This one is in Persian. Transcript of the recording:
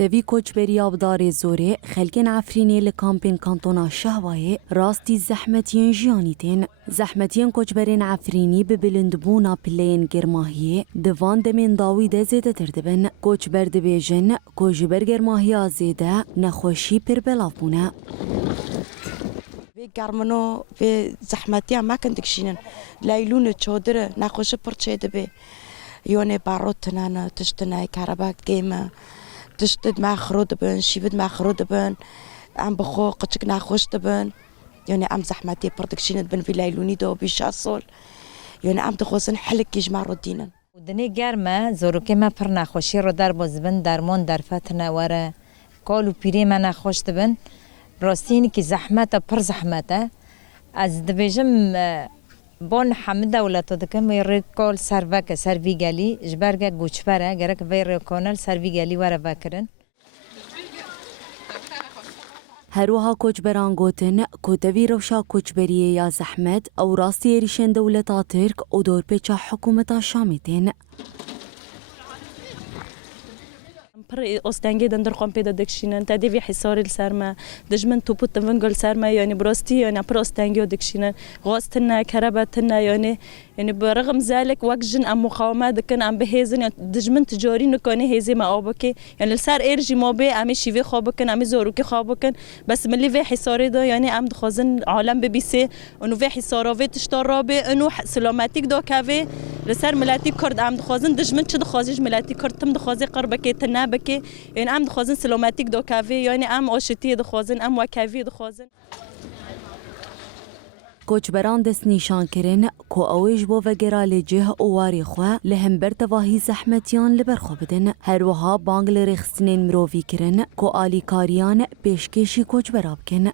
تەوی کۆچبەرییا بدارێ زۆرێ خەلکێن عەفرینێ لە کامپên کانتۆنا شەهوایê rastî zehmetiyên jiyanî tên. Zehmetiyên koçberên Efrînî bi bilindbûna pilleyên germahiyê di van demên dawî de zêdetir dibin. Koçber dibêjin ku ji ber germahiya zêde nexweşî pir belav bûne. Vê germino vê zehmetiya mekin dikişînin. Leylûnê çodire nexweşî pir çê dibe. Yonê barot tune tiştine kerebek gême. تشتد مع خرود بن شيبد مع خرود بن ام بخو قچك ناخوش بن يعني ام زحمتي برودكشن بن في ليلوني دو بيشاسول يعني ام دخوسن حلك يجمع رودينا ودني گرمه زوروکه ما پر نخوشی رو در بازبن درمان در فتنه وره کالو پیری ما نخوش بن راستینی که زحمت پر زحمته از دبیجم بون حمد دولت دکم ریکال سروک سرویگلی جبرگ گوچبره گرک وی ریکانل سرویگلی وره بکرن. هروها کوچبران گوتن کو تەوی rewşa koçberiyê ya zehmet ew rastî êrişên dewleta Tirk û dorpêça hikûmeta Şamê tên. پر استنگی دندر قم پیدا دکشینن تدیوی حصار السرما دجمن توپوت تنگل سرما یعنی براستی یعنی پر استنگی دکشینن غاستنا کربتنا يعني برغم ذلك وجن ام مقاومه دكن ام بهزن دجمن تجاري نكوني هزي ما اوبكي يعني السر ارجي ما بي ام شيفي خوبكن ام زوروكي خوبكن بس ملي في حصاري ده يعني ام دخازن عالم ببيسي انه في حصاراوي تشترابي انه سلامتيك دو كافي لسر ملاتي كرد ام دخازن دجمن چه دخازج ملاتي كرد تم دخازي قربكي تنابكي يعني ام دخازن سلامتيك دو كافي يعني ام اوشتي دخازن ام وكافي دخازن کوچبران دست نیشان کرن کو اویج بو وگرا لجه او واری خو لهمبر تواهی زحمتیان لبر خو بدن هر وها بانگل رخصتنین مرووی کرن کو آلیکاریان پیشکشی کوچبراب کن